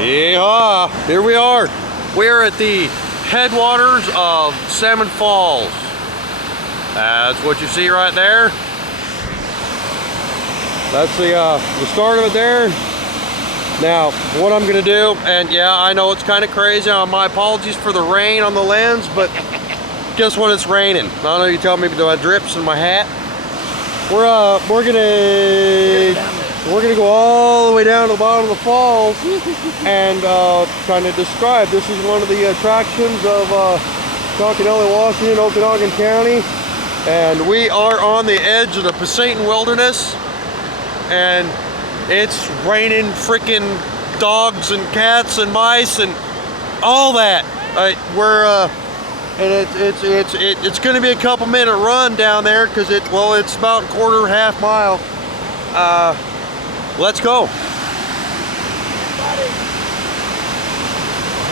Yeehaw! Here we are. We're at the headwaters of Salmon Falls. That's what you see right there. That's the start of it there. Now, what I'm gonna do, and yeah, I know it's kind of crazy. My apologies for the rain on the lens, but guess what? It's raining. I don't know. You tell me the drips in my hat. We're gonna go all the way down to the bottom of the falls and kind of describe. This is one of the attractions of Conconelli, Washington, Okanagan County, and we are on the edge of the Pasayten Wilderness, and it's raining freaking dogs and cats and mice and all that. And it's going to be a couple minute run down there because it's about half mile. Let's go.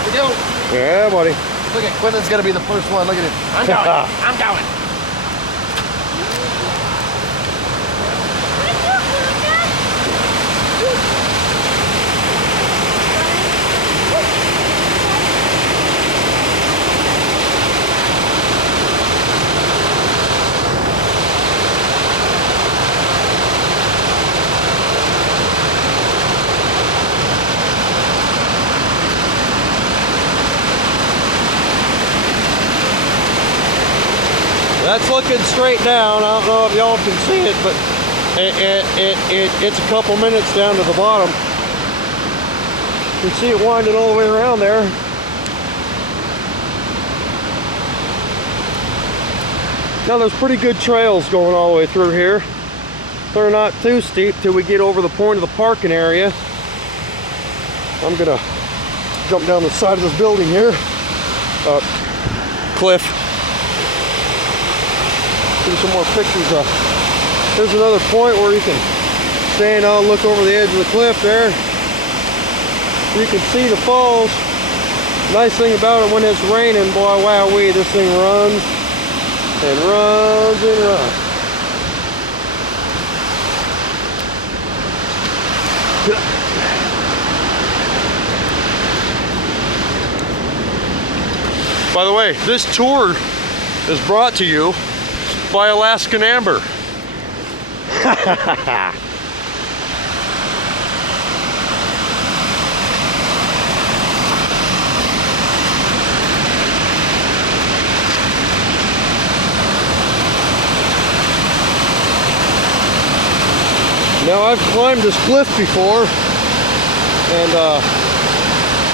We go. Yeah, buddy. Look at Quinlan's gonna be the first one. Look at him. I'm going. I'm going. That's looking straight down. I don't know if y'all can see it, but it's a couple minutes down to the bottom. You can see it winding all the way around there. Now there's pretty good trails going all the way through here. They're not too steep till we get over the point of the parking area. I'm gonna jump down the side of this building here. Cliff. Some more pictures. There's another point where you can stand out and look over the edge of the cliff there. You can see the falls. Nice thing about it, when it's raining, boy, wowee, this thing runs and runs and runs. By the way, this tour is brought to you by Alaskan Amber. Now I've climbed this cliff before, and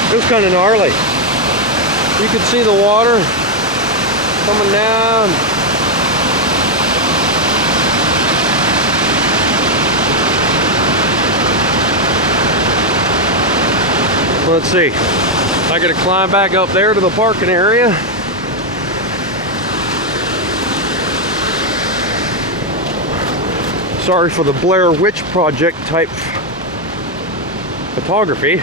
it was kind of gnarly. You could see the water coming down. Let's see. I gotta climb back up there to the parking area. Sorry for the Blair Witch Project type photography.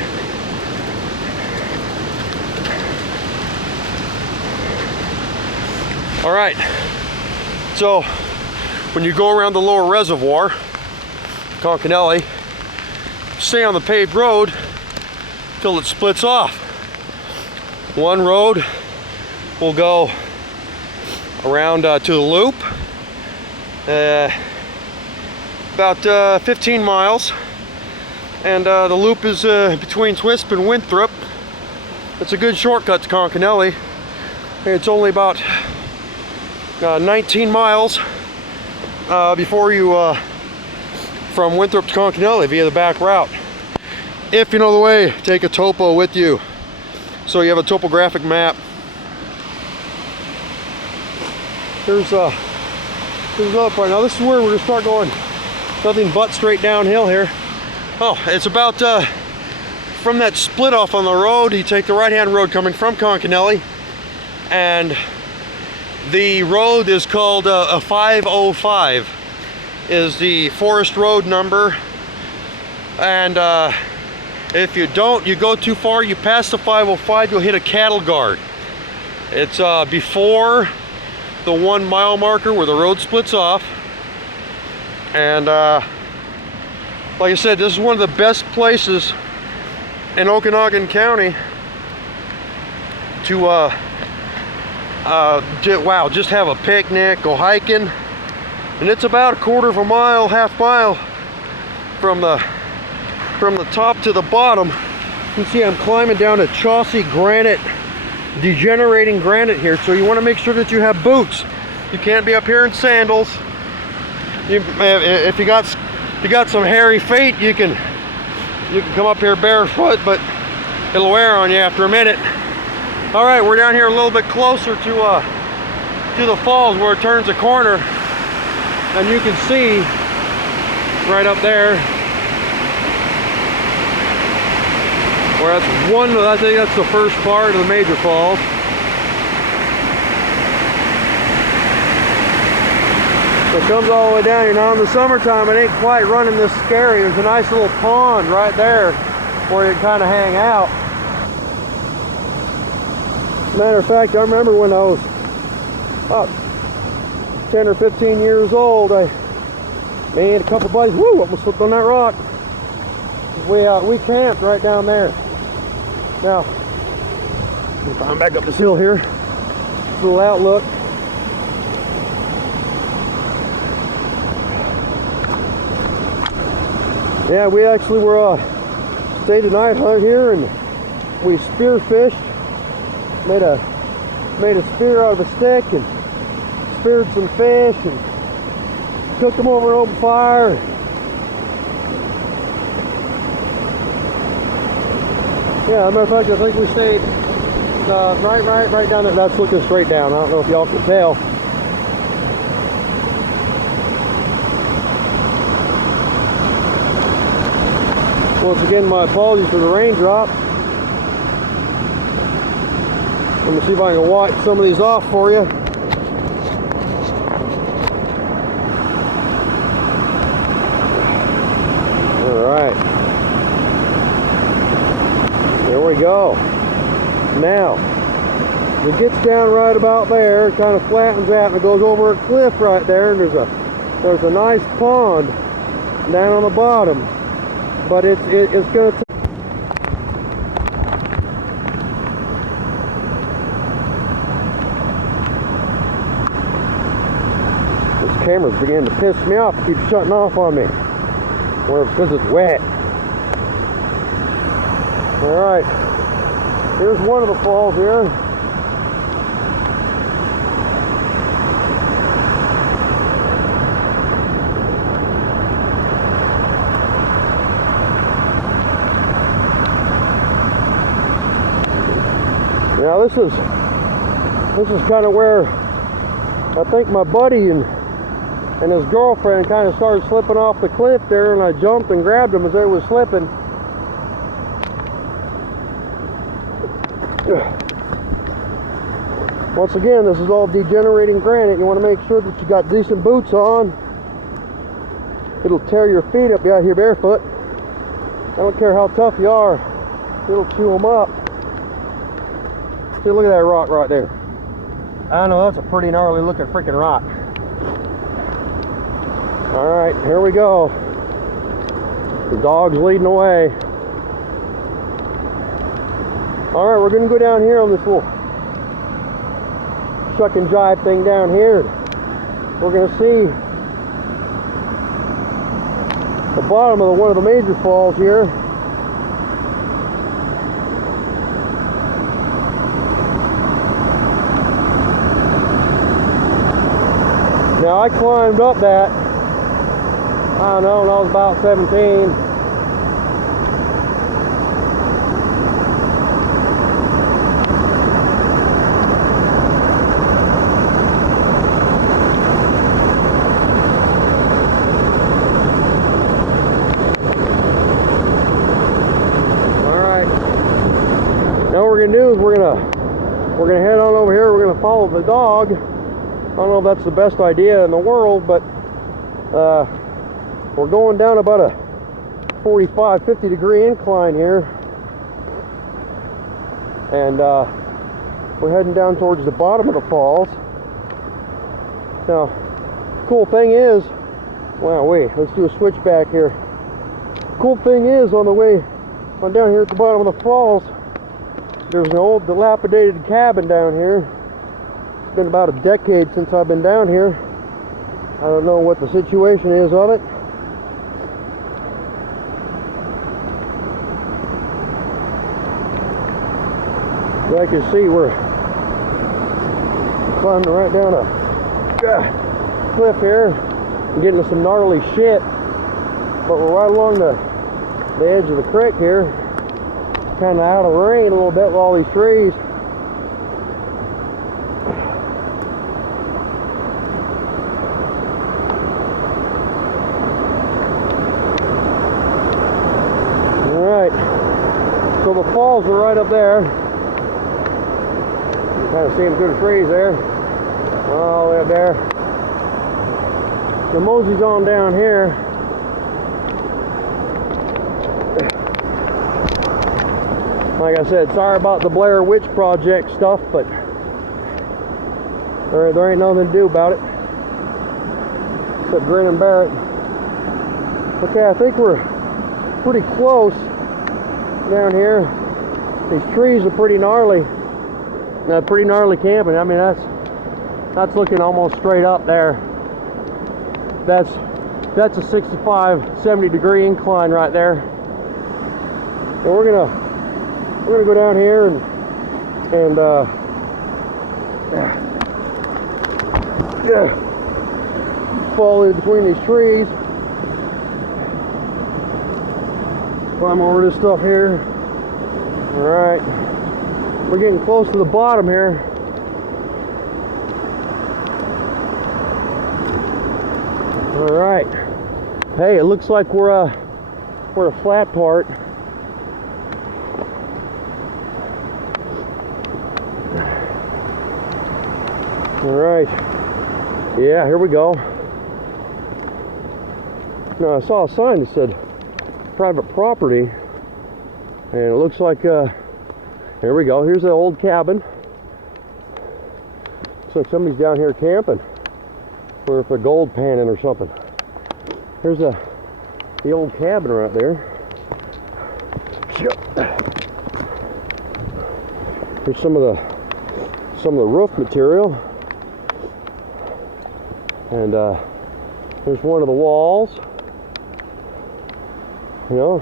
All right. So when you go around the lower reservoir, Conconelli, stay on the paved road till it splits off. One road will go around to the loop, about 15 miles, and the loop is between Twisp and Winthrop. It's a good shortcut to Conconelli. It's only about 19 miles before you from Winthrop to Conconelli via the back route. If you know the way, take a topo with you, so you have a topographic map. There's another part. Now this is where we're gonna start going. Nothing but straight downhill here. Oh, it's about from that split off on the road. You take the right-hand road coming from Conconelli, and the road is called a 505. Is the forest road number, and if you go too far, you pass the 505, you'll hit a cattle guard. It's before the 1 mile marker where the road splits off. And like I said, this is one of the best places in Okanagan County to wow, just have a picnic, go hiking. And it's about a quarter of a mile, half mile from the top to the bottom. You can see I'm climbing down a chalky granite, degenerating granite here, so you want to make sure that you have boots. You can't be up here in sandals. If you got some hairy feet, you can come up here barefoot, but it'll wear on you after a minute. All right, we're down here a little bit closer to the falls where it turns a corner, and you can see right up there where that's one. I think that's the first part of the major falls. So it comes all the way down here. Now in the summertime, it ain't quite running this scary. There's a nice little pond right there where you kind of hang out. Matter of fact, I remember when I was about 10 or 15 years old, me and a couple buddies, woo, almost slipped on that rock. We camped right down there. Now, I'm back up this hill here. Little outlook. Yeah, we actually were stayed the night hunt here, and we spear fished. Made a spear out of a stick and speared some fish and cooked them over an open fire. Yeah, as a matter of fact, I think we stayed right down there. That's looking straight down. I don't know if y'all can tell. Once again, my apologies for the raindrop. Let me see if I can wipe some of these off for you. All right. There we go. Now, it gets down right about there, it kind of flattens out, and it goes over a cliff right there, and there's a nice pond down on the bottom. But it's going to camera's beginning to piss me off. It keeps shutting off on me. Or it's because it's wet. Alright. Here's one of the falls here. Now this is kind of where I think my buddy and his girlfriend kind of started slipping off the cliff there, and I jumped and grabbed them as they was slipping. Once again, this is all degenerating granite. You want to make sure that you got decent boots on. It'll tear your feet up out here barefoot. I don't care how tough you are, it'll chew them up. See, look at that rock right there. I know, that's a pretty gnarly looking freaking rock. Alright, here we go. The dog's leading the way. Alright, we're going to go down here on this little shuck and jive thing down here. We're going to see the bottom of one of the major falls here. Now I climbed up that, I don't know, when I was about 17. Alright. Now what we're gonna do is we're gonna head on over here, we're gonna follow the dog. I don't know if that's the best idea in the world, but we're going down about a 45-50 degree incline here, and we're heading down towards the bottom of the falls. Now, cool thing is, wow, wait, let's do a switchback here. Cool thing is, on the way I'm down here at the bottom of the falls. There's an old dilapidated cabin down here. It's been about a decade since I've been down here. I don't know what the situation is of it. As you can see, we're climbing right down a cliff here and getting to some gnarly shit. But we're right along the edge of the creek here, kind of out of rain a little bit with all these trees. Alright, so the falls are right up there. You kind of see them through the trees there. All the way up there. The mosey's on down here. Like I said, sorry about the Blair Witch Project stuff, but there ain't nothing to do about it except grin and bear it. Okay, I think we're pretty close down here. These trees are pretty gnarly. Pretty gnarly camping. I mean, that's looking almost straight up there. That's a 65-70 degree incline right there. And we're gonna go down here and fall in between these trees. Climb over this stuff here. All right, we're getting close to the bottom here. All right. Hey, it looks like we're a flat part. All right, yeah, here we go. Now, I saw a sign that said private property, and it looks like, here we go, here's the old cabin. Looks like somebody's down here camping, or if they're gold panning or something. Here's the old cabin right there. Here's some of the roof material. And there's one of the walls. You know,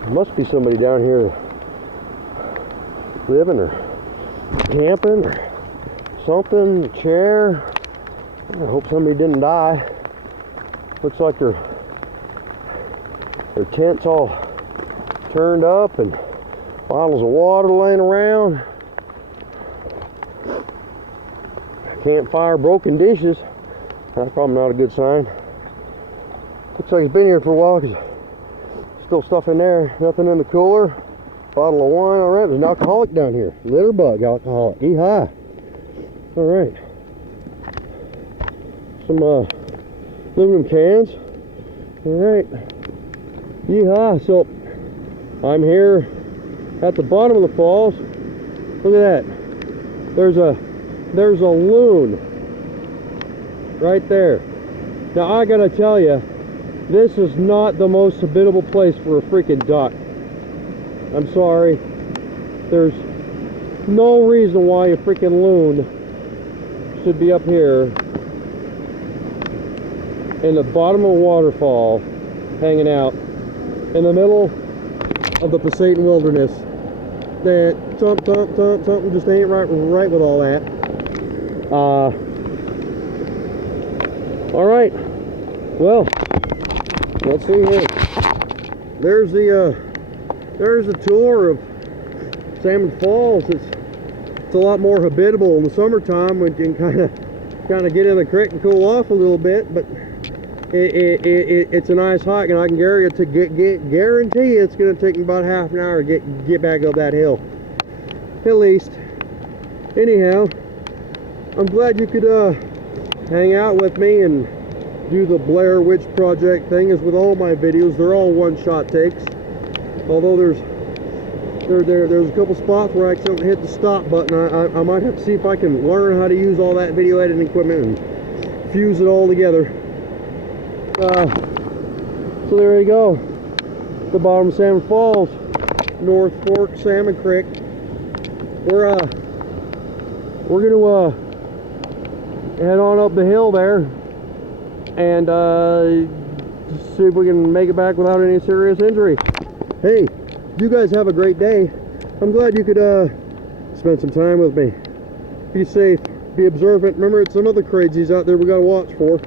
there must be somebody down here living or camping or something. A chair. I hope somebody didn't die. Looks like their tent's all turned up and bottles of water laying around. Campfire, broken dishes. That's probably not a good sign. Looks like it's been here for a while because still stuff in there. Nothing in the cooler. Bottle of wine. All right, there's an alcoholic down here. Litter bug alcoholic. Yee-haw. All right. Some aluminum cans. All right. Yee-haw. So I'm here at the bottom of the falls. Look at that. There's a loon right there. Now I gotta tell you, this is not the most habitable place for a freaking duck. I'm sorry. There's no reason why a freaking loon should be up here in the bottom of a waterfall, hanging out in the middle of the Passaic wilderness. That something just ain't right with all that. All right. Well, let's see here. There's the tour of Salmon Falls. It's a lot more habitable in the summertime when you can kind of get in the creek and cool off a little bit. But it's a nice hike, and I can guarantee it's going to take me about half an hour to get back up that hill, at least. Anyhow, I'm glad you could hang out with me and do the Blair Witch Project thing. As with all my videos, they're all one-shot takes. Although there's a couple spots where I accidentally hit the stop button. I might have to see if I can learn how to use all that video editing equipment and fuse it all together. So there you go. the bottom of Salmon Falls, North Fork Salmon Creek. We're gonna head on up the hill there and see if we can make it back without any serious injury. Hey, you guys have a great day. I'm glad you could spend some time with me. Be safe, be observant. Remember, it's some other crazies out there we gotta watch for.